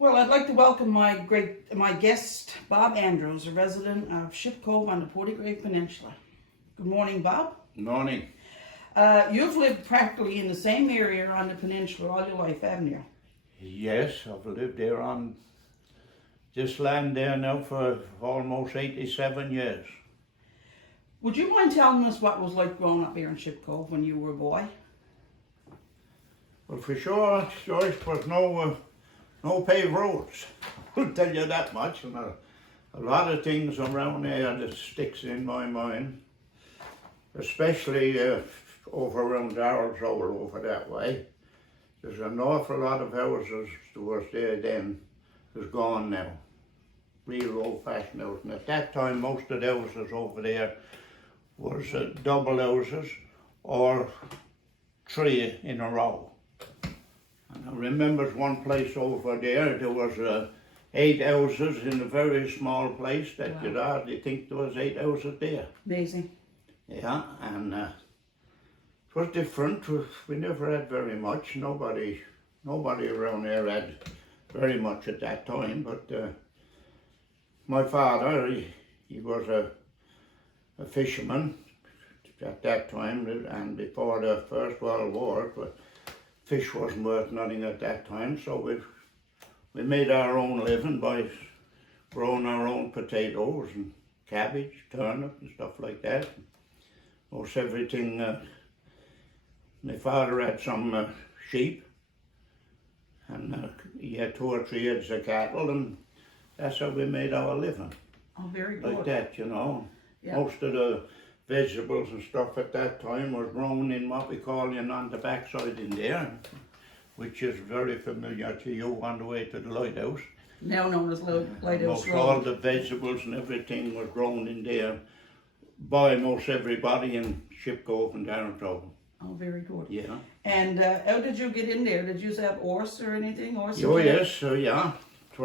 Well, I'd like to welcome my guest, Bob Andrews, a resident of Shipko Cove on the Portage Peninsula. Good morning, Bob. Morning. You've lived practically in the same area on the peninsula all your life, haven't you? Yes, I've lived there on this land there now for almost 87 years. Would you mind telling us what it was like growing up here in Shipko Cove when you were a boy? Well, for sure, Joyce, was no paved roads. I'll tell you that much. And a lot of things around there that sticks in my mind, especially over around Darrell's Road over that way. There's an awful lot of houses that was there then is gone now. Real old-fashioned houses. And at that time, most of the houses over there was double houses or three in a row. And I remember one place over there was 8 houses in a very small place that Wow. you'd hardly think there was 8 houses there. Amazing. Yeah, and it was different. We never had very much. Nobody around here had very much at that time. But my father, he was a fisherman at that time, and before the First World War, but fish wasn't worth nothing at that time. So we made our own living by growing our own potatoes and cabbage, turnip, and stuff like that. Most everything. My father had some sheep, and he had 2 or 3 heads of cattle, and that's how we made our living. Oh, very good. Like that, you know. Yeah. Most of the vegetables and stuff at that time was grown in what we call on the backside in there, which is very familiar to you on the way to the lighthouse. Now known as Lighthouse Most all Road. the vegetables and everything was grown in there by most everybody in Shipko Cove and Darrell's Road. Oh, very good. Yeah. And how did you get in there? Did you have horse or anything? Horse Oh and carriage? yes, yeah. It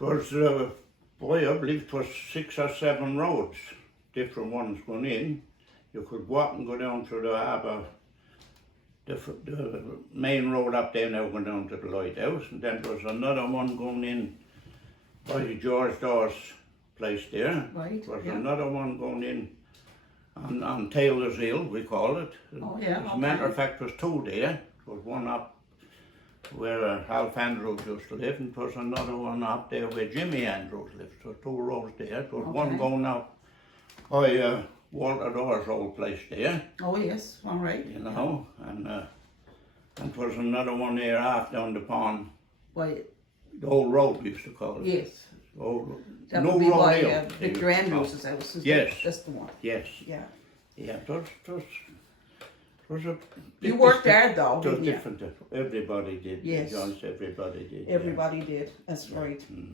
was boy, I believe it was 6 or 7 roads, different ones going in. You could walk and go down through the harbour, the main road up there now going down to the lighthouse, and then there was another one going in by George Dawes' place there. Right, There was yeah. another one going in on Taylor's Hill, we call it. Oh, yeah, As a matter okay. of fact, there was 2 there. There was one up where Alf Andrews used to live, and there was another one up there where Jimmy Andrews lived. So 2 roads there. There was one Okay. going up by Walter Dawes' old place there, Oh, yes. All right. you know, and there was another one there half down the pond, Why, the old road we used to call it. yes. Old, That no would be road by hill, they Victor used to call Andrews' house. Yes. That's the one. it. Yes, Yeah. yeah, it was a... You worked hard though, It was didn't you? different. Everybody did. Yes. Joyce, everybody did. Everybody did. That's right. Mm.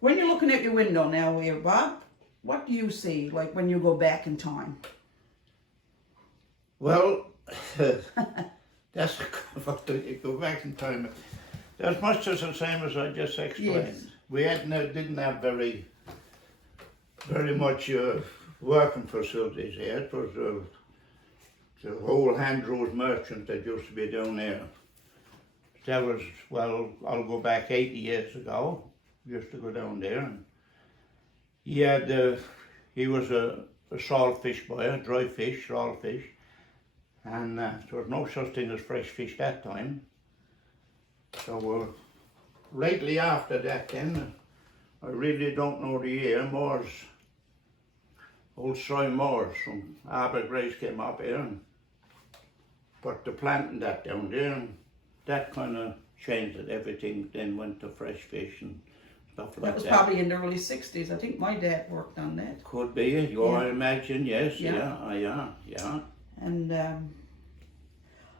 When you're looking at your window now here, Bob, what do you see, like when you go back in time? Well, that's what you go back in time. That's much as the same as I just explained. Yes. We didn't have very much working facilities here. It was the whole Andrews merchant that used to be down there. That was, well, I'll go back 80 years ago. We used to go down there, and he was a salt fish buyer, dry fish, salt fish, and there was no such thing as fresh fish that time. So lately after that then, I really don't know the year, old Cy Moores from Harbour Grace came up here and put the planting that down there, and that kind of changed it. Everything then went to fresh fish and stuff like That was that. probably in the early 60s. I think my dad worked on that. Could be, I imagine, yes, yeah. And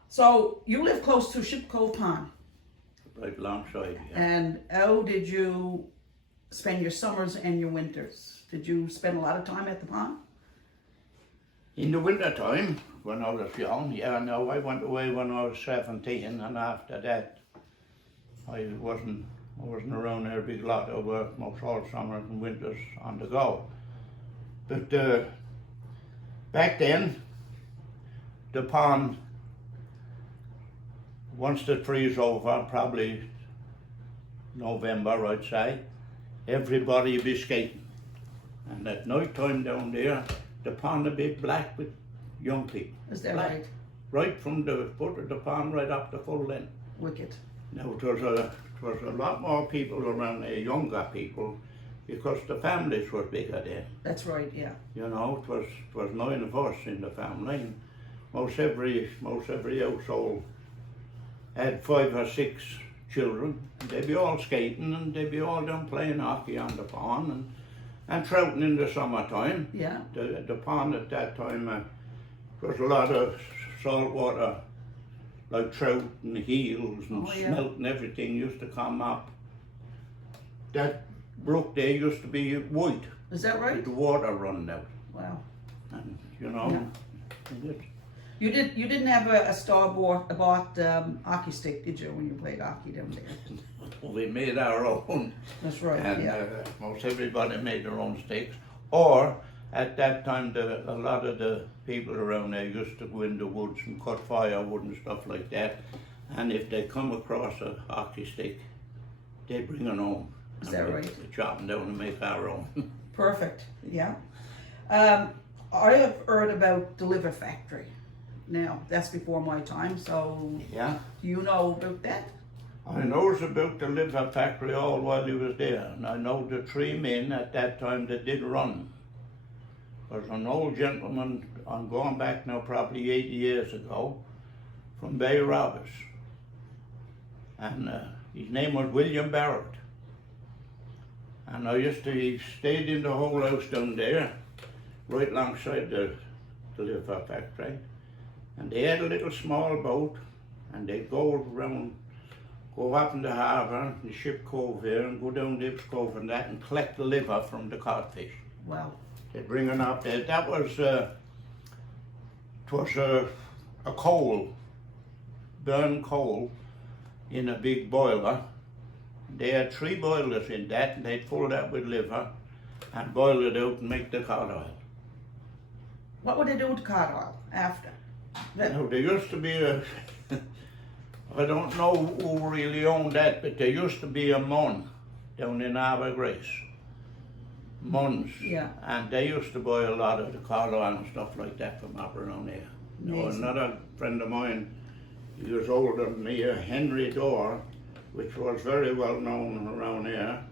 so you live close to Shipko Pond. Right alongside, yeah. And how did you spend your summers and your winters? Did you spend a lot of time at the pond? In the winter time, when I was young, no, I went away when I was 17, and after that, I wasn't around there a big lot. I worked most all summers and winters on the go. But back then, the pond, once the freeze over, probably November, I'd say, everybody would be skating. And at night time down there, the pond would be black with young people. Is that Black. right? Right from the foot of the pond right up the full length. Wicked. Now it was a lot more people around there, younger people, because the families were bigger then. That's right, yeah. You know, it was 9 of us in the family, and most every household had 5 or 6 children. They'd be all skating, and they'd be all down playing hockey on the pond and trouting in the summertime. Yeah. The pond at that time was a lot of salt water, like trout and eels and smelt and everything used to come up. That brook there used to be white. Is that right? With the water running out. Wow. And you know, You didn't have a store-bought hockey stick, did you, when you played hockey down there? we made our own. That's right, And yeah. most everybody made their own sticks. Or at that time, a lot of the people around there used to go in the woods and cut firewood and stuff like that. And if they come across a hockey stick, they bring it home. Is that right? We chop them down and make our own. Perfect, yeah. I have heard about the liver factory. Now, that's before my time, so Yeah. do you know about that? I knows about the liver factory all while he was there, and I know the 3 men at that time that did run. There was an old gentleman, I'm going back now probably 80 years ago, from Bay Roberts, and his name was William Barrett. And he stayed in the whole house down there, right alongside the liver factory. And they had a little small boat, and they'd go up in the harbour, the Ship Cove here, and go down Dibs Cove and that, and collect the liver from the codfish. Wow. They'd bring it up there. That was, a coal, burn coal, in a big boiler. They had 3 boilers in that, and they'd fill that with liver, and boil it out and make the cod oil. What would they do with cod oil after? Now, there used to be I don't know who really owned that, but there used to be a mun down in Harbour Grace. Muns. Yeah. And they used to buy a lot of the cod oil and stuff like that from up around there. Now, another friend of mine, he was older than me, Henry Dorr, which was very well known around here.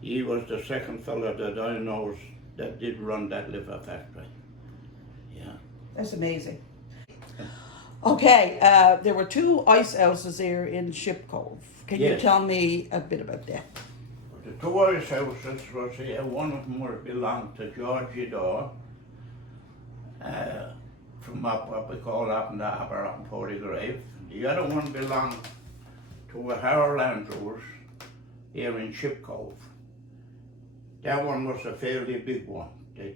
He was the second fella that I know that did run that liver factory. Yeah. That's amazing. Okay, there were 2 ice houses here in Ship Cove. Can you Yes. tell me a bit about that? The 2 ice houses was here. One of them belonged to Georgie Dorr, from what we call up in the harbour, up in Portygrave. The other one belonged to Harold Andrews here in Ship Cove. That one was a fairly big one. They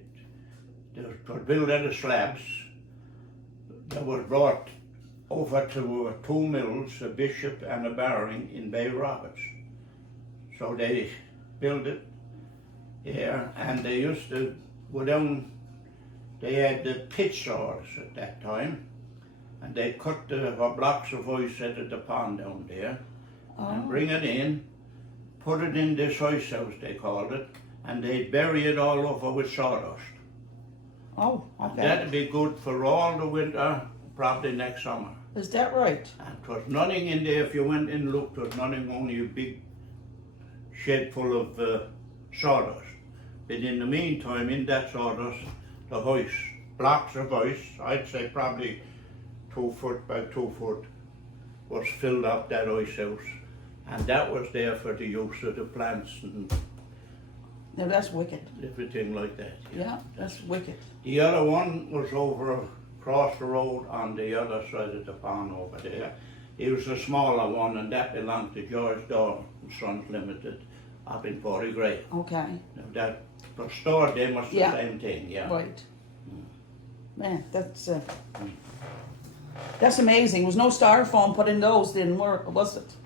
were built out of slabs. That was brought over to 2 mills, a Bishop and a Barring in Bay Roberts. So they built it here, and they used to go down. They had the pit saws at that time, and they cut the blocks of ice out of the pond down there, and bring it in, put it in this ice house, they called it, and they'd bury it all over with sawdust. Oh, okay. That'd be good for all the winter, probably next summer. Is that right? And 'twas nothing in there, if you went in and looked, 'twas nothing, only a big shed full of sawdust. But in the meantime, in that sawdust, the ice, blocks of ice, I'd say probably 2 foot by 2 foot, was filled up that ice house. And that was there for the use of the plants and Now that's wicked. everything like that. Yeah, that's wicked. The other one was over across the road on the other side of the pond over there. It was a smaller one, and that belonged to George Dorr and Sons Limited up in Portygrave. Okay, Now that was stored there, was the Yeah. same thing, yeah. right. Man, that's amazing. There was no styrofoam put in those, didn't work, was it?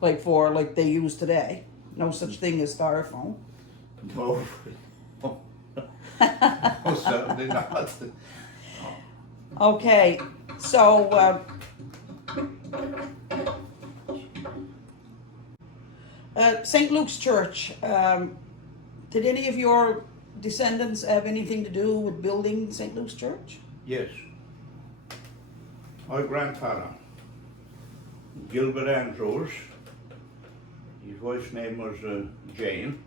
Like they use today. No such thing as styrofoam. No, certainly not. Okay, so St. Luke's Church. Did any of your descendants have anything to do with building St. Luke's Church? Yes. My grandfather, Gilbert Andrews, his wife's name was Jane,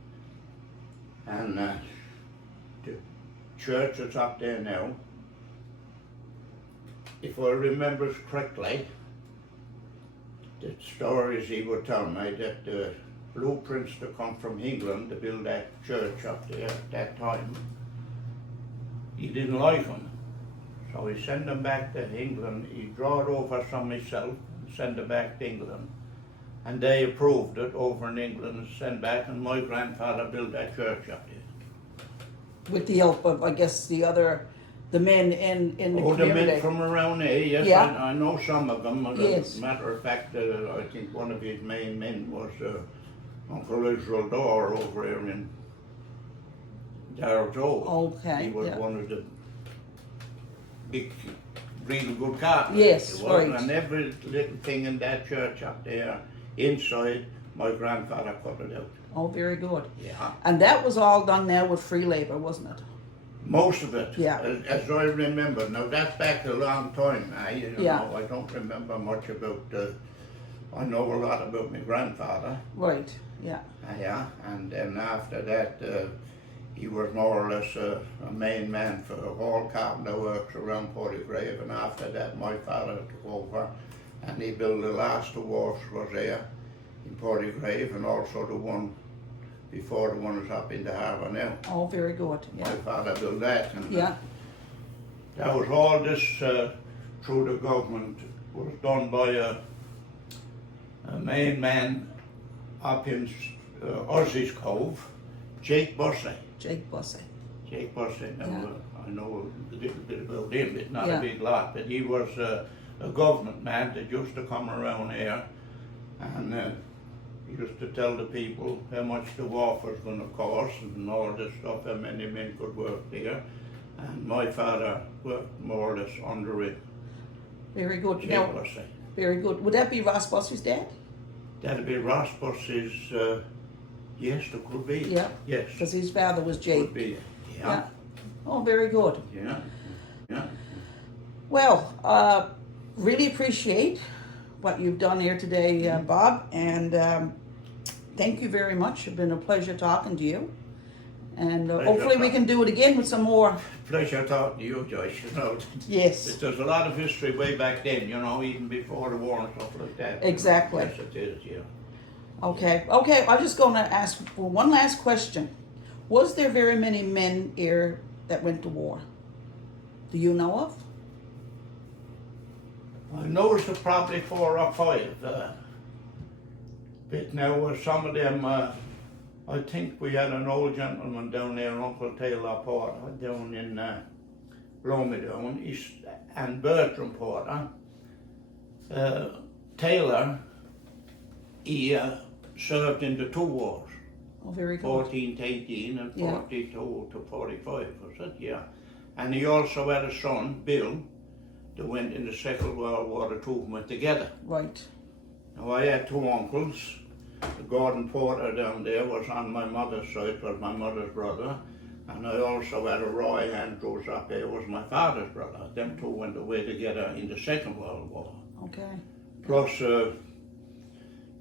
and the church that's up there now, if I remember correctly, the stories he would tell me that the blueprints that come from England to build that church up there at that time, he didn't like them. So he sent them back to England. He drawed over some himself and sent them back to England. And they approved it over in England and sent back, and my grandfather built that church up there. With the help of, I guess, the men in the community. The men from around here, yes, Yeah. I know some of them. Yes. As a matter of fact, I think one of his main men was Uncle Israel Dorr over here in Darrow. Okay, He was yeah. one of the big, really good carpenters. Yes, he was, right. And every little thing in that church up there, inside, my grandfather cut it out. Oh, very good. Yeah. And that was all done now with free labor, wasn't it? Most of it, Yeah. as I remember. Now that's back a long time now, you Yeah. know, I don't remember much about, I know a lot about my grandfather. Right, yeah. Yeah, and then after that, he was more or less a main man for all carpenter works around Portygrave, and after that my father took over and he built the last two wharfs was there in Portygrave, and also the one before the one that's up in the harbour now. Oh, very good, My yeah. father built that, and Yeah, that was all this through the government was done by a main man up in Ozzy's Cove, Jake Bussey. Jake Bussey. Jake Bussey, now, Yeah. I know a little bit about him, but not Yeah. a big lot, but he was a government man that used to come around here, and he used to tell the people how much the wharf was going to cost and all this stuff, how many men could work there. And my father worked more or less under it, Very good. Jake Now, Bussey. very good. Would that be Ross Bussey's dad? That'd be Ross Bussey's, yes, it could be. Yeah. Yes. Because his father was Could Jake. be, Yeah. yeah, Oh, very good. yeah, yeah. Well, really appreciate what you've done here today, Bob, and thank you very much. It's been a pleasure talking to you. And Pleasure hopefully we talking. can do it again with some more. Pleasure talking to you, Joyce, you know. Yes, There's a lot of history way back then, you know, even before the war and stuff like that. Exactly. Yes, it is, yeah. okay. Okay, I'm just going to ask for one last question. Was there very many men here that went to war? Do you know of? I noticed there probably 4 or 5. But now some of them, I think we had an old gentleman down there, Uncle Taylor Porter, down in Bloomingdown, and Bertram Porter. Taylor, he served in the 2 wars. Oh, very good. 14 to 18 and Yeah. 42 to 45, was it? Yeah. And he also had a son, Bill, that went in the Second World War. The two of them went together. Right. Now I had 2 uncles. The Gordon Porter down there was on my mother's side, was my mother's brother. And I also had a Roy Andrews up there, was my father's brother. Them 2 went away together in the Second World War. Okay. Plus, it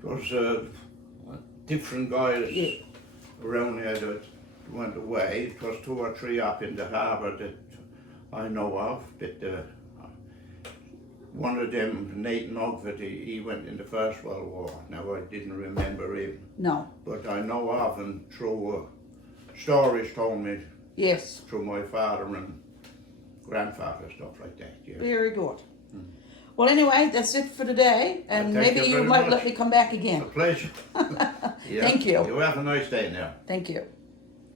was different guys Yeah. around here that went away. It was 2 or 3 up in the harbour that I know of. But one of them, Nathan Ogford, he went in the First World War. Now I didn't remember him, No. but I know of him through stories told me Yes. through my father and grandfather, stuff like that. Yeah. Very good. Well, anyway, that's it for today, and Thank maybe you you very might much. let me come back A again. pleasure. Yeah. Thank you. You have a nice day now. Thank you.